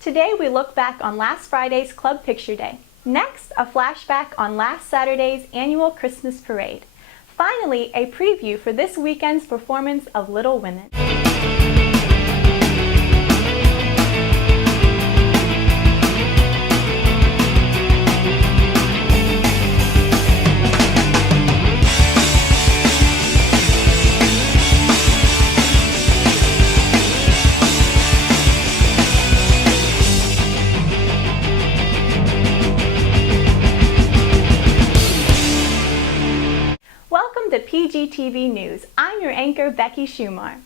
Today we look back on last Friday's Club Picture Day. Next, a flashback on last Saturday's annual Christmas parade. Finally, a preview for this weekend's performance of Little Women. Welcome to PGTV News. I'm your anchor, Becky Schumar.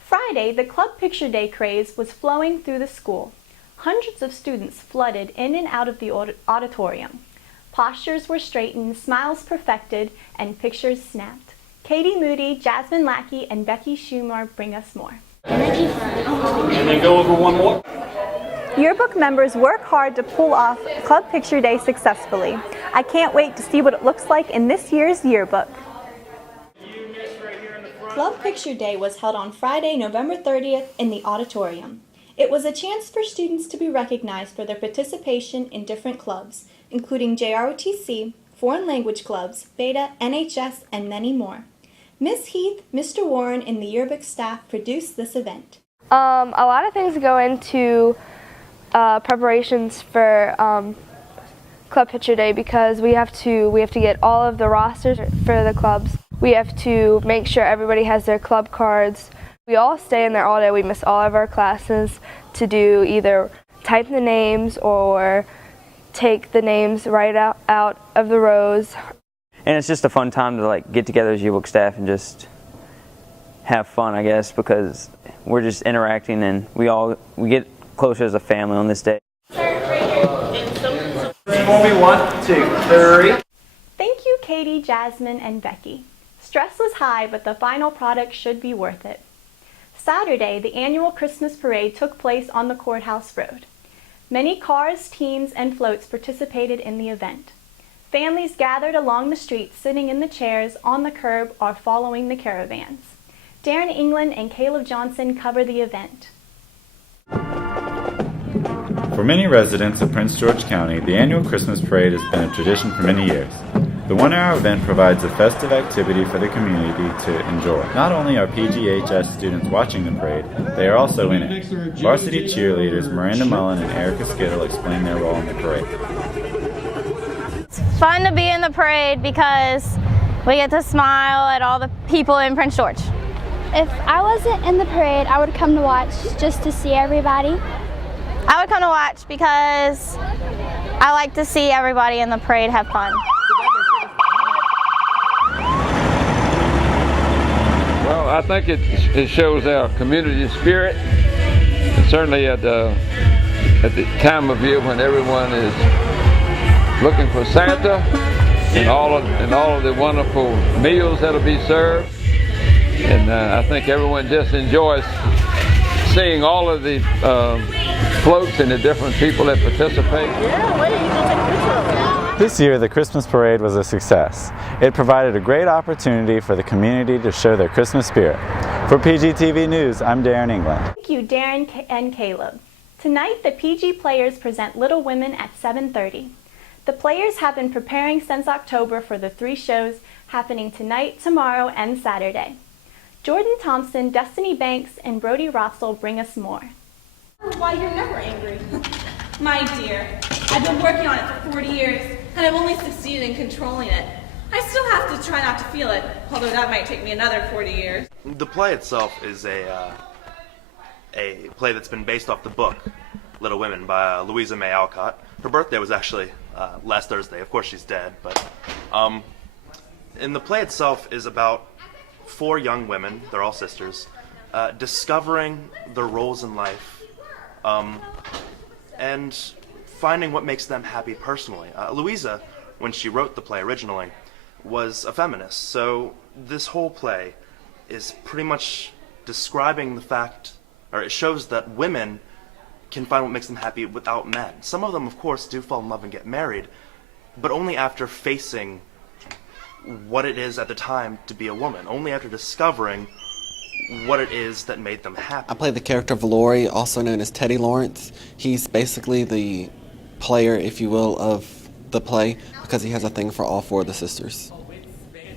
Friday, the Club Picture Day craze was flowing through the school. Hundreds of students flooded in and out of the auditorium. Postures were straightened, smiles perfected, and pictures snapped. Katie Moody, Jasmine Lackey, and Becky Schumar bring us more. And then go over one more. Yearbook members work hard to pull off Club Picture Day successfully. I can't wait to see what it looks like in this year's yearbook. Club Picture Day was held on Friday, November 30th in the auditorium. It was a chance for students to be recognized for their participation in different clubs, including JROTC, foreign language clubs, Beta, NHS, and many more. Ms. Heath, Mr. Warren, and the yearbook staff produced this event. A lot of things go into preparations for Club Picture Day because we have to get all of the rosters for the clubs. We have to make sure everybody has their club cards. We all stay in there all day. We miss all of our classes to do either type the names or take the names right out of the rows. And it's just a fun time to get together as yearbook staff and just have fun, I guess, because we're just interacting and we get closer as a family on this day. 1, 2, 3. Thank you, Katie, Jasmine, and Becky. Stress was high, but the final product should be worth it. Saturday, the annual Christmas parade took place on the Courthouse Road. Many cars, teams, and floats participated in the event. Families gathered along the streets, sitting in the chairs, on the curb, or following the caravans. Darren England and Caleb Johnson cover the event. For many residents of Prince George County, the annual Christmas parade has been a tradition for many years. The one-hour event provides a festive activity for the community to enjoy. Not only are PGHS students watching the parade, they are also in it. Varsity cheerleaders Miranda Mullen and Erica Skittle explain their role in the parade. It's fun to be in the parade because we get to smile at all the people in Prince George. If I wasn't in the parade, I would come to watch just to see everybody. I would come to watch because I like to see everybody in the parade have fun. Well, I think it shows our community spirit, and certainly at the time of year when everyone is looking for Santa and all of the wonderful meals that'll be served, and I think everyone just enjoys seeing all of the floats and the different people that participate. This year, the Christmas parade was a success. It provided a great opportunity for the community to show their Christmas spirit. For PGTV News, I'm Darren England. Thank you, Darren and Caleb. Tonight, the PG players present Little Women at 7:30. The players have been preparing since October for the 3 shows happening tonight, tomorrow, and Saturday. Jordan Thompson, Destiny Banks, and Brody Rossell bring us more. Why, you're never angry. My dear, I've been working on it for 40 years, and I've only succeeded in controlling it. I still have to try not to feel it, although that might take me another 40 years. The play itself is a play that's been based off the book Little Women by Louisa May Alcott. Her birthday was actually last Thursday. Of course she's dead, but and the play itself is about 4 young women, they're all sisters, discovering their roles in life and finding what makes them happy personally. Louisa, when she wrote the play originally, was a feminist, so this whole play is pretty much describing the fact, or it shows that women can find what makes them happy without men. Some of them, of course, do fall in love and get married, but only after facing what it is at the time to be a woman, only after discovering what it is that made them happy. I play the character of Lori, also known as Teddy Lawrence. He's basically the player, if you will, of the play because he has a thing for all 4 of the sisters.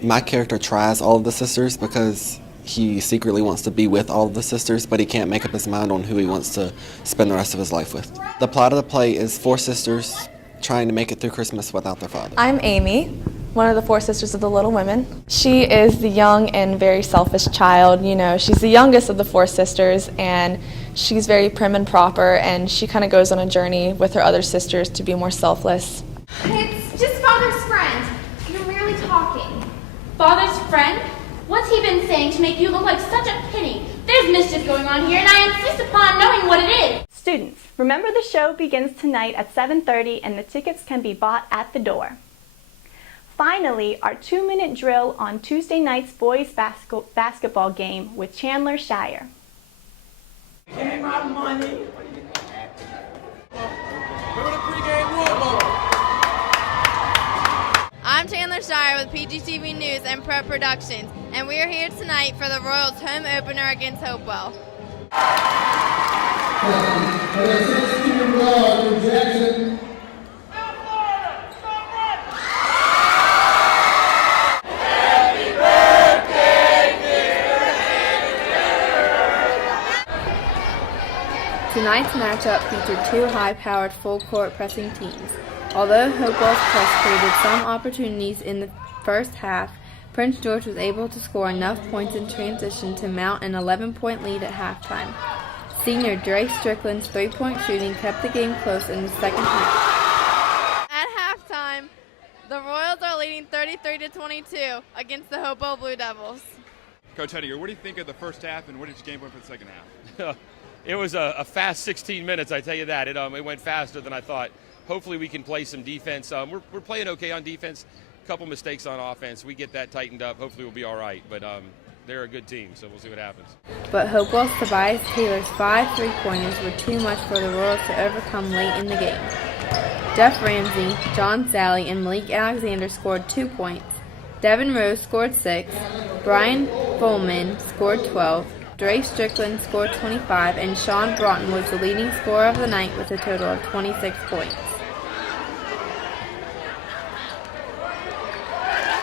My character tries all of the sisters because he secretly wants to be with all of the sisters, but he can't make up his mind on who he wants to spend the rest of his life with. The plot of the play is 4 sisters trying to make it through Christmas without their father. I'm Amy, one of the 4 sisters of the Little Women. She is the young and very selfish child. You know, she's the youngest of the 4 sisters, and she's very prim and proper, and she kind of goes on a journey with her other sisters to be more selfless. It's just Father's friend. You're merely talking. Father's friend? What's he been saying to make you look like such a pity? There's mischief going on here, and I insist upon knowing what it is. Students, remember the show begins tonight at 7:30 and the tickets can be bought at the door. Finally, our 2-minute drill on Tuesday night's boys basketball game with Chandler Shire. Give me my money. Remember the pregame warm-up. I'm Chandler Shire with PGTV News and Prep Productions, and we are here tonight for the Royals' home opener against Hopewell. Tonight's matchup featured 2 high-powered full-court pressing teams. Although Hopewell's press created some opportunities in the first half, Prince George was able to score enough points in transition to mount an 11-point lead at halftime. Senior Dre Strickland's 3-point shooting kept the game close in the second half. At halftime, the Royals are leading 33-22 against the Hopewell Blue Devils. Coach Hediger, what do you think of the first half, and what is your game plan for the second half? It was a fast 16 minutes, I tell you that. It went faster than I thought. Hopefully we can play some defense. We're playing okay on defense. A couple mistakes on offense. We get that tightened up. Hopefully we'll be all right. But they're a good team, so we'll see what happens. But Hopewell's Tobias Taylor's 5 3-pointers were too much for the Royals to overcome late in the game. Jeff Ramsey, John Sally, and Malik Alexander scored 2 points. Devin Rose scored 6. Brian Bowman scored 12. Dre Strickland scored 25, and Sean Broughton was the leading scorer of the night with a total of 26 points.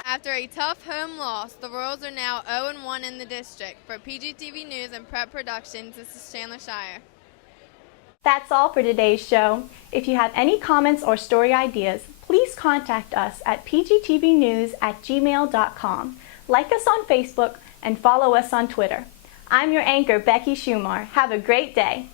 After a tough home loss, the Royals are now 0-1 in the district. For PGTV News and Prep Productions, this is Chandler Shire. That's all for today's show. If you have any comments or story ideas, please contact us at pgtvnews@gmail.com. Like us on Facebook and follow us on Twitter. I'm your anchor, Becky Schumar. Have a great day.